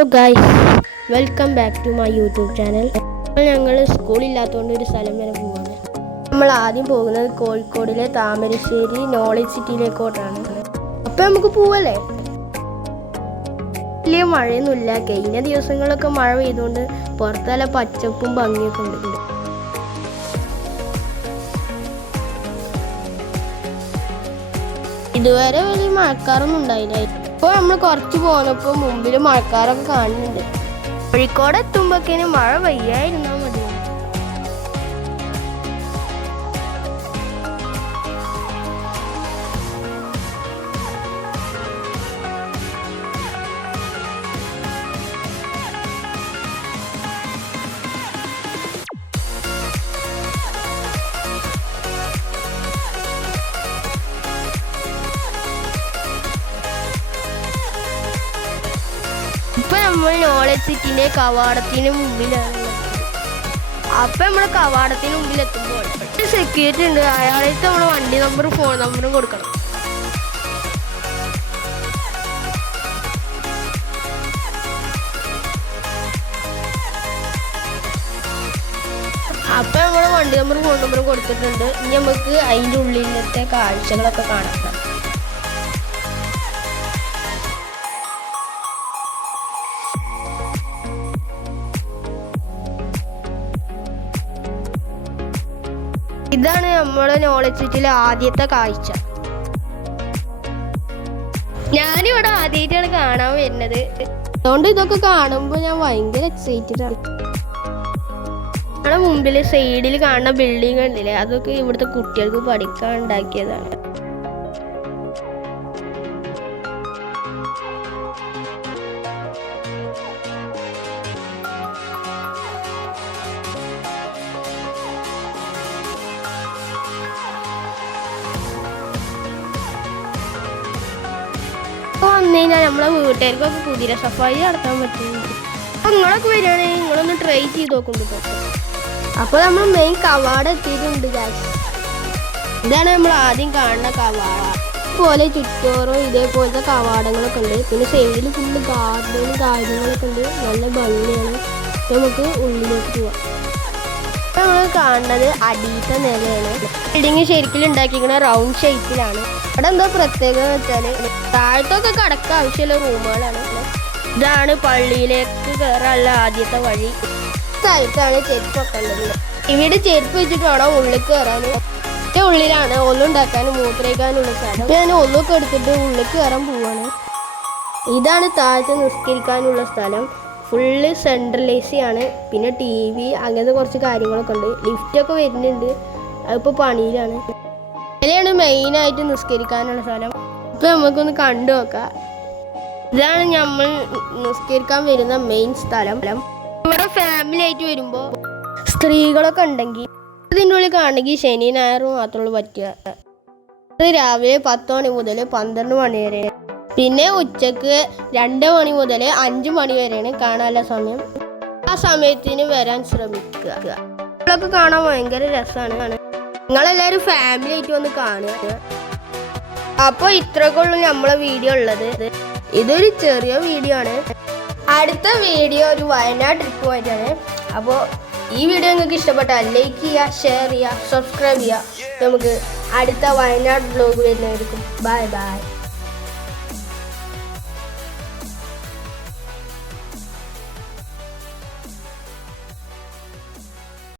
Hello guys, welcome back to my YouTube channel. ഞങ്ങൾ സ്കൂളില്ലാത്തതുകൊണ്ട് ഒരു സ്ഥലം വരെ പോവാണ്. നമ്മൾ ആദ്യം പോകുന്നത് കോഴിക്കോടിലെ താമരശ്ശേരി നോളജ് സിറ്റിയിലേക്കോട്ടാണ്. അപ്പം നമുക്ക് പോവല്ലേ? വലിയ മഴയൊന്നുമില്ല. കഴിഞ്ഞ ദിവസങ്ങളൊക്കെ മഴ പെയ്തുകൊണ്ട് പുറത്തല്ല പച്ചപ്പും ഭംഗിയൊക്കെ ഉണ്ട്. ഇതുവരെ വലിയ മഴക്കാറൊന്നും ഉണ്ടായില്ല. ഇപ്പോൾ നമ്മൾ കുറച്ച് പോന്നപ്പോൾ മുമ്പിൽ മഴക്കാരൊക്കെ കാണുന്നുണ്ട്. കോഴിക്കോട് എത്തുമ്പോഴേക്കിന് മഴ പെയ്യായിരുന്നാൽ മതി. ഇപ്പൊ നമ്മൾ നോളജ് സിറ്റിന്റെ കവാടത്തിന് മുമ്പിലാണ്. അപ്പൊ നമ്മള് കവാടത്തിന് മുമ്പിൽ എത്തുമ്പോൾ സെക്യൂരിറ്റി ഉണ്ട്. അയാളേക്ക് നമ്മള് വണ്ടി നമ്പറും ഫോൺ നമ്പറും കൊടുക്കണം. അപ്പൊ നമ്മള് വണ്ടി നമ്പറും ഫോൺ നമ്പറും കൊടുത്തിട്ടുണ്ട്. ഇനി നമുക്ക് അതിന്റെ ഉള്ളിലത്തെ കാഴ്ചകളൊക്കെ കാണാം. ഇതാണ് നമ്മുടെ നോളജ് സിറ്റിയിലെ ആദ്യത്തെ കാഴ്ച. ഞാനിവിടെ ആദ്യമായിട്ടാണ് കാണാൻ വരുന്നത്. അതുകൊണ്ട് ഇതൊക്കെ കാണുമ്പോൾ ഞാൻ ഭയങ്കര എക്സൈറ്റഡ് ആണ്. നമ്മുടെ മുമ്പിൽ സൈഡിൽ കാണുന്ന ബിൽഡിംഗ് ഉണ്ടല്ലേ, അതൊക്കെ ഇവിടുത്തെ കുട്ടികൾക്ക് പഠിക്കാൻ ഉണ്ടാക്കിയതാണ്. വന്നു കഴിഞ്ഞാൽ നമ്മളെ വീട്ടുകാർക്കൊക്കെ കുതിര സഫാരി നടത്താൻ പറ്റും. അപ്പോൾ നിങ്ങളൊക്കെ വരികയാണെങ്കിൽ നിങ്ങളൊന്ന് ട്രൈ ചെയ്ത് നോക്കുന്നുണ്ട്. അപ്പോൾ നമ്മൾ മെയിൻ കവാടം എത്തിയിട്ടുണ്ട് ഗൈസ്. ഇതാണ് നമ്മൾ ആദ്യം കാണുന്ന കവാട. ഇതുപോലെ ചുറ്റോറും ഇതേപോലത്തെ കവാടങ്ങളൊക്കെ ഉണ്ട്. പിന്നെ സൈഡിൽ ഫുള്ള് ഗാർഡനും കാര്യങ്ങളൊക്കെ ഉണ്ട്. നല്ല ഭംഗിയാണ്. നമുക്ക് ഉള്ളിലേക്ക് പോവാം. ഇപ്പം നമ്മൾ കാണുന്നത് അടിയിലത്തെ നിലയാണ്. ബിൽഡിങ് ശരിക്കും ഉണ്ടാക്കിയിരിക്കുന്ന റൗണ്ട് ഷേപ്പിലാണ്. ഇവിടെ എന്താ പ്രത്യേകത വെച്ചാൽ താഴത്തൊക്കെ കടക്കാൻ ആവശ്യമുള്ള റൂമുകളാണ്. ഇതാണ് പള്ളിയിലേക്ക് കയറാനുള്ള ആദ്യത്തെ വഴി. സ്ഥലത്താണ് ചെരുപ്പൊക്കെ ഉള്ളത്. ഇവിടെ ചെരുപ്പ് വെച്ചിട്ട് വേണം ഉള്ളിൽ കയറാൻ. ഇതിൻ്റെ ഉള്ളിലാണ് ഒന്നുണ്ടാക്കാനും മൂത്രയിക്കാനുള്ള സ്ഥലം. ഞാൻ ഒന്നൊക്കെ എടുത്തിട്ട് ഉള്ളിൽ കയറാൻ പോവാണ്. ഇതാണ് താഴത്ത് നിസ്കരിക്കാനുള്ള സ്ഥലം. ഫുള്ള് സെൻട്രലൈസ് ആണ്. പിന്നെ TV അങ്ങനത്തെ കുറച്ച് കാര്യങ്ങളൊക്കെ ഉണ്ട്. ലിഫ്റ്റൊക്കെ വരുന്നുണ്ട്. അതിപ്പോൾ പണിയിലാണ്. ഇതിലാണ് മെയിനായിട്ട് നിസ്കരിക്കാനുള്ള സ്ഥലം. ഇപ്പം നമുക്കൊന്ന് കണ്ടു നോക്കാം. ഇതാണ് നമ്മൾ നിസ്കരിക്കാൻ വരുന്ന മെയിൻ സ്ഥലം. നമ്മുടെ ഫാമിലി ആയിട്ട് വരുമ്പോൾ സ്ത്രീകളൊക്കെ ഉണ്ടെങ്കിൽ ഇതിൻ്റെ ഉള്ളിൽ കാണണമെങ്കിൽ ശനി ഞായറും മാത്രമുള്ളൂ പറ്റുക. അത് രാവിലെ 10 മണി മുതൽ 12 മണി വരെ. പിന്നെ ഉച്ചക്ക് 2 മണി മുതൽ 5 മണി വരെയാണ് കാണാനുള്ള സമയം. ആ സമയത്തിന് വരാൻ ശ്രമിക്കുക. ഇതൊക്കെ കാണാൻ ഭയങ്കര രസമാണ്. നിങ്ങളെല്ലാവരും ഫാമിലി ആയിട്ട് വന്ന് കാണുക. അപ്പോൾ ഇത്രയൊക്കെ ഉള്ളൂ നമ്മളെ വീഡിയോ ഉള്ളത്. ഇതൊരു ചെറിയ വീഡിയോ ആണ്. അടുത്ത വീഡിയോ ഒരു വയനാട് ട്രിപ്പുമായിട്ടാണ്. അപ്പോൾ ഈ വീഡിയോ നിങ്ങൾക്ക് ഇഷ്ടപ്പെട്ടാൽ ലൈക്ക് ചെയ്യുക, ഷെയർ ചെയ്യുക, സബ്സ്ക്രൈബ് ചെയ്യുക. നമുക്ക് അടുത്ത വയനാട് വ്ലോഗ് വരുന്നതായിരിക്കും. Bye bye.